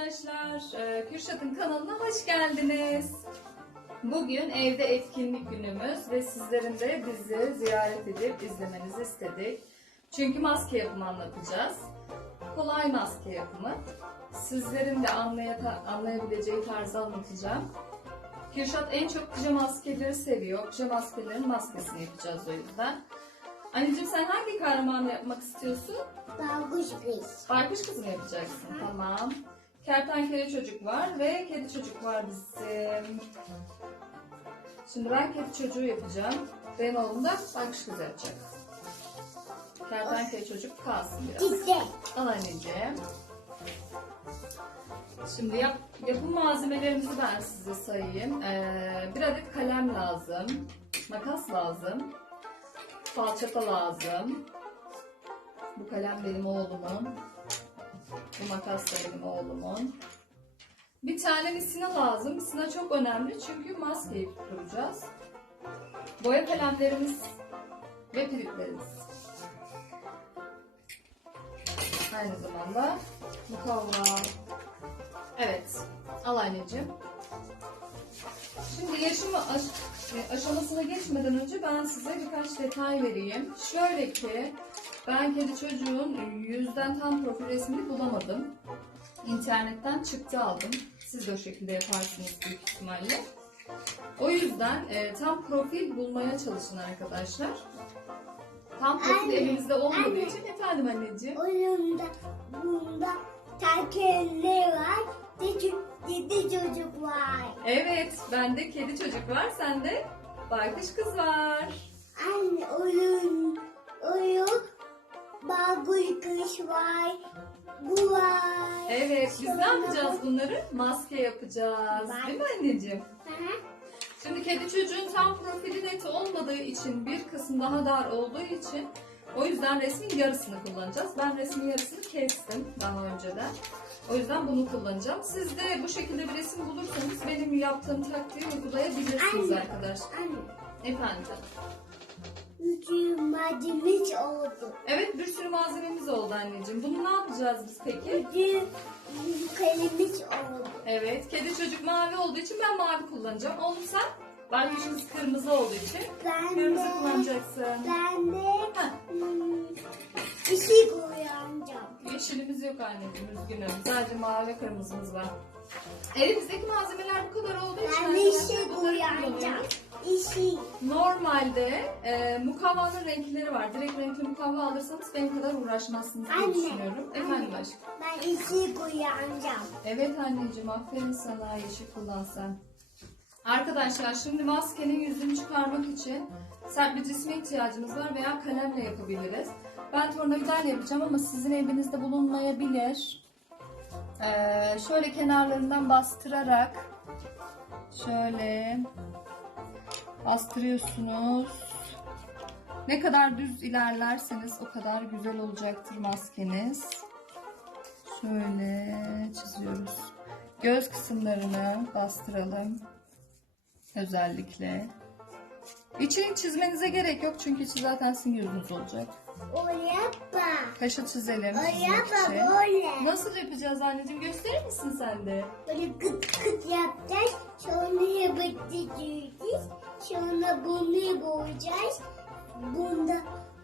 arkadaşlar. Ee, Kürşat'ın kanalına hoş geldiniz. Bugün evde etkinlik günümüz ve sizlerin de bizi ziyaret edip izlemenizi istedik. Çünkü maske yapımı anlatacağız. Kolay maske yapımı. Sizlerin de anlaya- anlayabileceği tarzda anlatacağım. Kürşat en çok pijama maskeleri seviyor. Pijama maskelerin maskesini yapacağız o yüzden. Anneciğim sen hangi kahramanı yapmak istiyorsun? Dalgıç kız. Baykuş kız mı yapacaksın? Tamam. Kertenkele çocuk var ve kedi çocuk var bizim. Şimdi ben kedi çocuğu yapacağım. Benim oğlum da baykuş kız yapacak. Kertenkele çocuk kalsın biraz. Al anneciğim. Şimdi yap, yapım malzemelerimizi ben size sayayım. Ee, bir adet kalem lazım. Makas lazım. Falçata lazım. Bu kalem benim oğlumun. Bu makas da benim oğlumun. Bir tane misina lazım. Misina çok önemli çünkü maskeyi tutturacağız. Boya kalemlerimiz ve piritlerimiz. Aynı zamanda mukavva. Evet. Al anneciğim. Şimdi yaşama aş- e, aşamasına geçmeden önce ben size birkaç detay vereyim. Şöyle ki ben kedi çocuğun yüzden tam profil resmini bulamadım. İnternetten çıktı aldım. Siz de o şekilde yaparsınız büyük ihtimalle. O yüzden e, tam profil bulmaya çalışın arkadaşlar. Tam profil Anne, elimizde olmadığı anne. için efendim anneciğim. Oyunda bunda tekerle var. Dedi, dedi çocuk var. Evet, bende kedi çocuk var, sende baykuş kız var. Anne oyun oyun kız var. Bu var. Evet, biz ne yapacağız bu- bunları? Maske yapacağız, değil mi anneciğim? Şimdi kedi çocuğun tam profili net olmadığı için, bir kısım daha dar olduğu için o yüzden resmin yarısını kullanacağız. Ben resmin yarısını kestim daha önceden. O yüzden bunu kullanacağım. Siz de bu şekilde bir resim bulursanız benim yaptığım taktiği uygulayabilirsiniz Anne. arkadaşlar. Anne. Efendim. Bütün malzememiz oldu. Evet bir sürü malzememiz oldu anneciğim. Bunu ne yapacağız biz peki? Bütün kalemiz oldu. Evet, kedi çocuk mavi olduğu için ben mavi kullanacağım. Oğlum sen? Baykuşumuz kırmızı olduğu için Ben kırmızı de, kullanacaksın. ben de Heh, hmm, bir şey kullanacağım. Yeşilimiz yok anneciğim, üzgünüm. Sadece mavi ve kırmızımız var. Elimizdeki malzemeler bu kadar olduğu için Ben de arkadaşlar bunları kullanıyoruz. İşi. Normalde e, mukavvanın renkleri var. Direkt renkli mukavva alırsanız benim kadar uğraşmazsınız diye Anne. düşünüyorum. Efendim aşkım. Ben işi kullanacağım. Evet anneciğim aferin sana yeşil kullansan. Arkadaşlar şimdi maskenin yüzünü çıkarmak için sert bir cisme ihtiyacımız var veya kalemle yapabiliriz. Ben tornavidayla yapacağım ama sizin evinizde bulunmayabilir. Ee, şöyle kenarlarından bastırarak şöyle bastırıyorsunuz. Ne kadar düz ilerlerseniz o kadar güzel olacaktır maskeniz. Şöyle çiziyoruz. Göz kısımlarını bastıralım. Özellikle. İçini çizmenize gerek yok çünkü içi zaten sizin yüzünüz olacak. Oraya bak. Kaşı çizelim bak için. oraya. Nasıl yapacağız anneciğim? Gösterir misin sen de? Böyle kıt kıt yapacağız. Sonra yapacağız. Sonra bunu boyayacağız. Bunda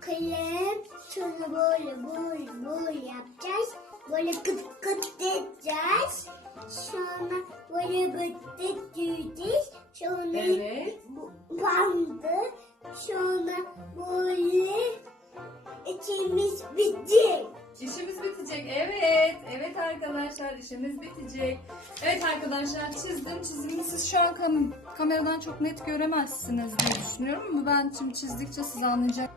kalem. Sonra böyle böyle böyle yapacağız. Böyle kıt kıt edeceğiz. Sonra böyle böyle Sonra Evet. Bandı. Sonra böyle içimiz bitti. İşimiz bitecek. Evet. Evet arkadaşlar işimiz bitecek. Evet arkadaşlar çizdim. Çizimimi siz şu an kam- kameradan çok net göremezsiniz diye düşünüyorum ama ben şimdi çizdikçe siz anlayacak.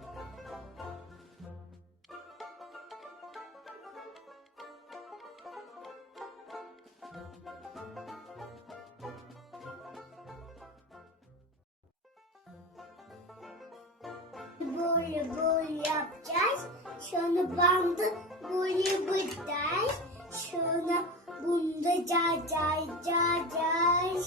Böyle böyle yapacağız. Sonra bandı böyle bıdacağız. Sonra bunda car car car car.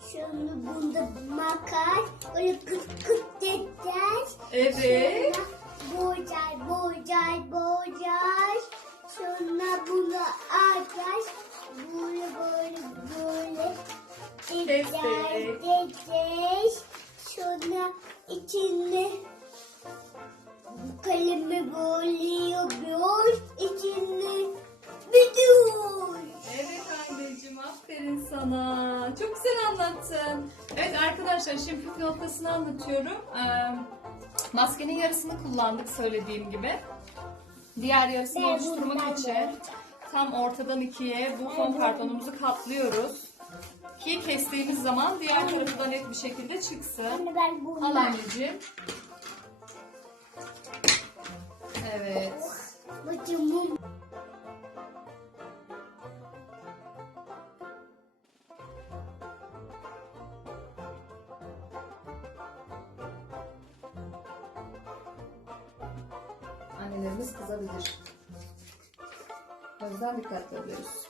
Sonra bunda makas. Böyle kıt kıt edeceğiz. Evet. Sonra boyayacağız, boyayacağız, boyayacağız. Sonra bunu alacağız. Bunu kestik. Kestik. Sonra içine arkadaşlar şimdi püf noktasını anlatıyorum. Ee, maskenin yarısını kullandık söylediğim gibi. Diğer yarısını oluşturmak için tam ortadan ikiye bu fon kartonumuzu katlıyoruz. Ki kestiğimiz zaman diğer tarafı da net bir şekilde çıksın. Al anneciğim. Evet. Bakın bu Annelerimiz kızabilir. O yüzden dikkatli oluyoruz.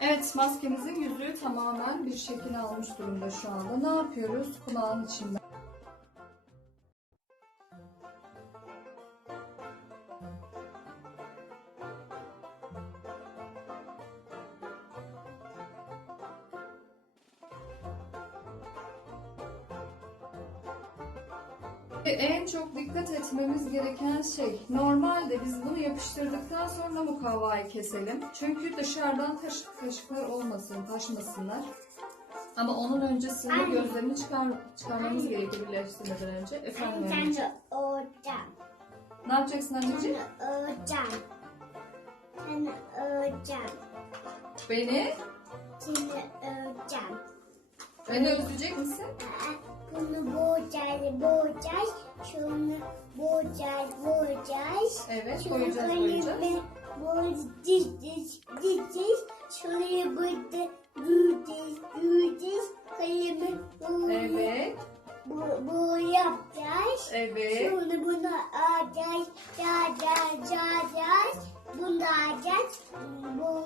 Evet maskemizin yüzüğü tamamen bir şekil almış durumda şu anda. Ne yapıyoruz? Kulağın içinden. En çok dikkat etmemiz gereken şey normalde biz bunu yapıştırdıktan sonra mukavvayı keselim. Çünkü dışarıdan taş, kaşıklar olmasın, taşmasınlar. Ama onun öncesinde Anne. gözlerini çıkar, çıkarmamız gerekiyor birleştirmeden önce. Efendim sen de oradan. Ne yapacaksın Sen anneciğim? oradan. Sen de oradan. Beni, Sen de oradan. beni özleyecek misin? Bunu boğacağız, boğacağız. Şunu boğacağız, boğacağız. Evet, Şunu koyacağız. kalemi boğacağız, dizeceğiz. Şuraya burada düreceğiz, düreceğiz. Kalemi boğacağız, Evet, bu, bu yapacağız. evet. Şunu bunu alacağız, alacağız, alacağız. Bunu da alacağız, bu,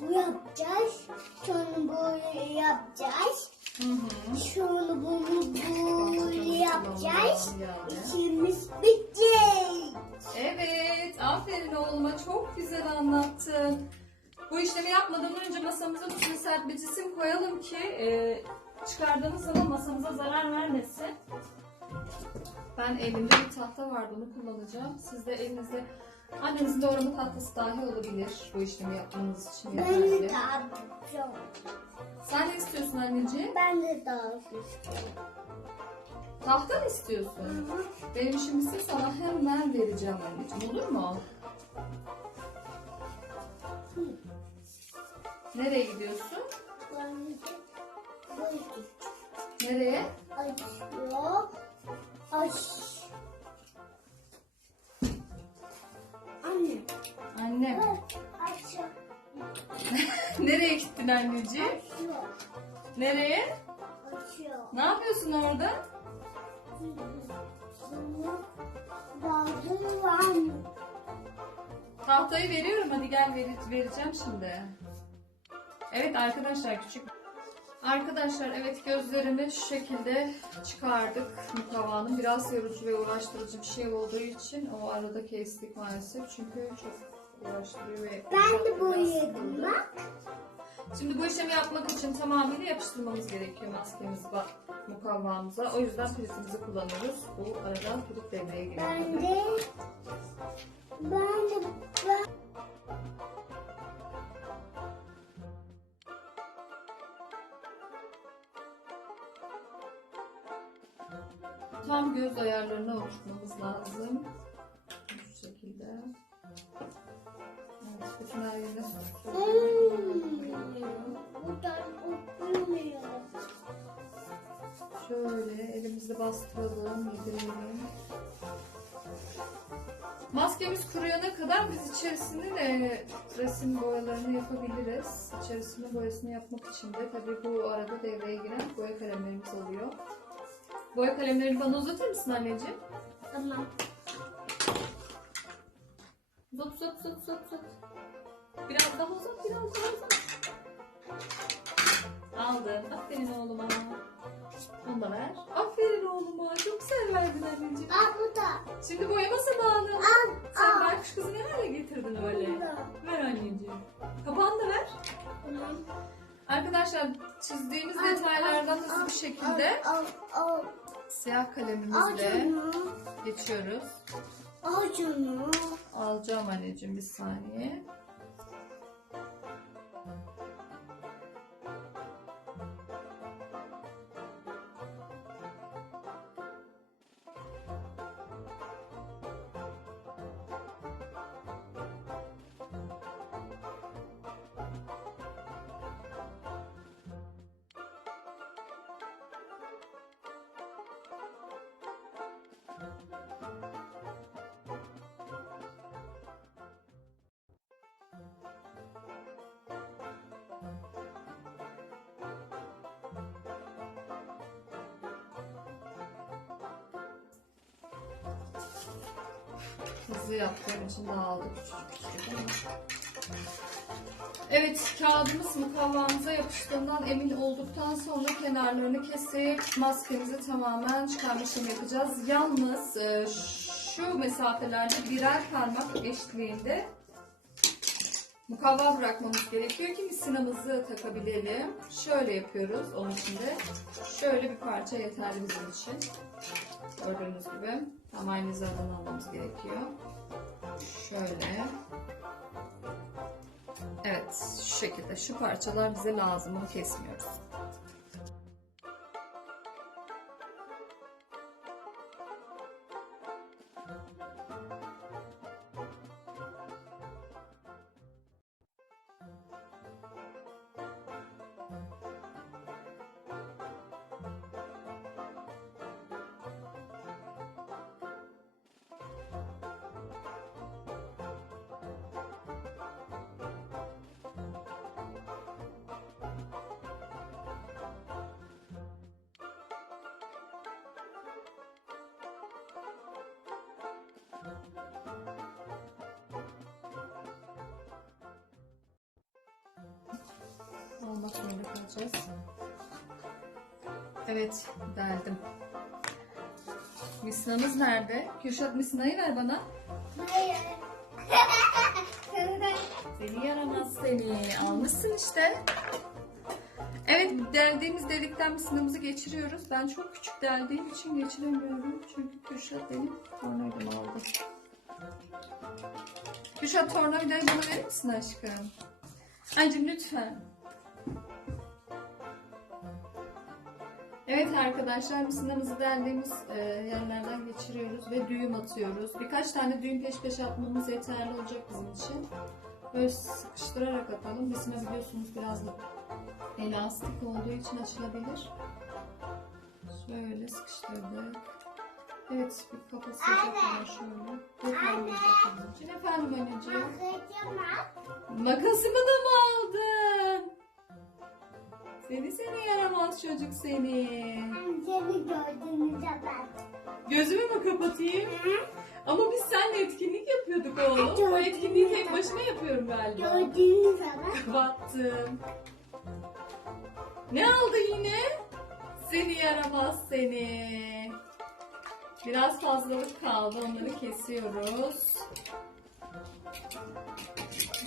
bu yapacağız. Şunu böyle yapacağız. Hı hı. Şunu bunu böyle yapacağız. İşimiz bitti. Evet, aferin oğluma çok güzel anlattın. Bu işlemi yapmadan önce masamıza bu sert bir cisim koyalım ki e, çıkardığımız zaman masamıza zarar vermesin. Ben elimde bir tahta vardı onu kullanacağım. Siz de elinizde annenizin doğrama tahtası dahi olabilir bu işlemi yapmanız için Ben de yeterli. Sen ne istiyorsun anneciğim? Ben de dağıtacağım. Tahta mı istiyorsun? Benim işim ise sana hemen vereceğim anneciğim olur mu? Nereye gidiyorsun? Ben Nereye? açıyor. Aç. Anne. Bak, Açıyor. Nereye gittin anneciğim? Nereye? Açıyor. Ne yapıyorsun orada? Dağıtıyor anne. Tahtayı veriyorum hadi gel ver- vereceğim şimdi. Evet arkadaşlar küçük. Arkadaşlar evet gözlerimi şu şekilde çıkardık mukavanın. Biraz yorucu ve uğraştırıcı bir şey olduğu için o arada kestik maalesef. Çünkü çok uğraştırıyor ve Ben de boyadım bak. Şimdi bu işlemi yapmak için tamamıyla yapıştırmamız gerekiyor maskemizi bak mukavvamıza. O yüzden piritimizi kullanıyoruz. Bu arada pirit devreye giriyor. Ben de ben de ben Tam göz ayarlarına oturtmamız lazım. Şöyle elimizle bastıralım, yedirelim. Maskemiz kuruyana kadar biz içerisinin e, resim boyalarını yapabiliriz. İçerisinin boyasını yapmak için de tabii bu arada devreye giren boya kalemlerimiz oluyor. Boya kalemlerini bana uzatır mısın anneciğim? Tamam. Uzat uzat uzat uzat uzat. Biraz daha uzat biraz daha uzat. Aldım. Aferin oğluma. Onu da ver. Aferin oğluma. Çok güzel verdin anneciğim. Al bu da. Şimdi boyama zamanı. Al. Sen Al. baykuş kızı ne hale getirdin öyle? Bu da. Ver anneciğim. Kapağını da ver. Tamam. Arkadaşlar çizdiğimiz detaylardan hızlı bir şekilde Al al siyah al kalemimizle şunu. geçiyoruz. Al şunu. Alacağım anneciğim bir saniye. Hızlı yaptığım için dağıldı ama. Evet kağıdımız mukavvamıza yapıştığından emin olduktan sonra kenarlarını kesip maskemizi tamamen çıkarma işlemi yapacağız. Yalnız e, şu mesafelerde birer parmak eşliğinde mukavva bırakmamız gerekiyor ki misinamızı takabilelim. Şöyle yapıyoruz onun için de. Şöyle bir parça yeterli bizim için. Gördüğünüz gibi tam aynı hizadan almamız gerekiyor. Şöyle. Evet şu şekilde şu parçalar bize lazım onu kesmiyoruz. Kalacağız. Evet deldim. Misinamız nerede? Kürşat misinayı ver bana. Hayır. Seni yaramaz seni. Almışsın işte. Evet deldiğimiz delikten misinamızı geçiriyoruz. Ben çok küçük deldiğim için geçiremiyorum. Çünkü Kürşat benim tornavidamı aldı. Kürşat tornavidayı bana verir misin aşkım? Anneciğim lütfen. Evet arkadaşlar misinamızı deldiğimiz e, yerlerden geçiriyoruz ve düğüm atıyoruz. Birkaç tane düğüm peş peşe atmamız yeterli olacak bizim için. Böyle sıkıştırarak atalım. Misina biliyorsunuz biraz da elastik olduğu için açılabilir. Şöyle sıkıştırdık. Evet bir kafası kadar şöyle. İçin. Efendim anneciğim. Makasımı da mı aldın? Seni seni yaramaz çocuk seni. Seni gördüğünüzde ben. Gözümü mü kapatayım? Ama biz seninle etkinlik yapıyorduk oğlum. Bu etkinliği tek başıma yapıyorum galiba. Gördüğünüzde ben. Kapattım. Ne aldı yine? Seni yaramaz seni. Biraz fazlalık kaldı. Onları kesiyoruz.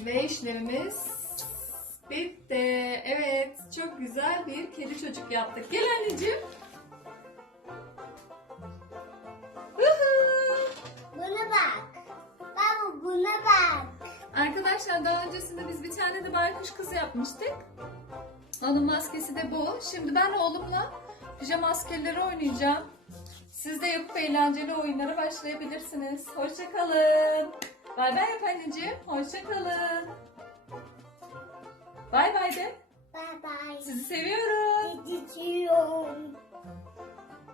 Ve işlemimiz bitti. Evet. Çok güzel bir kedi çocuk yaptık. Gel anneciğim. Buna bak. Baba buna bak. Arkadaşlar daha öncesinde biz bir tane de baykuş kız yapmıştık. Onun maskesi de bu. Şimdi ben oğlumla pijama maskeleri oynayacağım. Siz de yapıp eğlenceli oyunlara başlayabilirsiniz. Hoşçakalın. Bay bay yap anneciğim. Hoşçakalın. Bay bay de. Bye bye. Sizi seviyorum. Gidiyorum.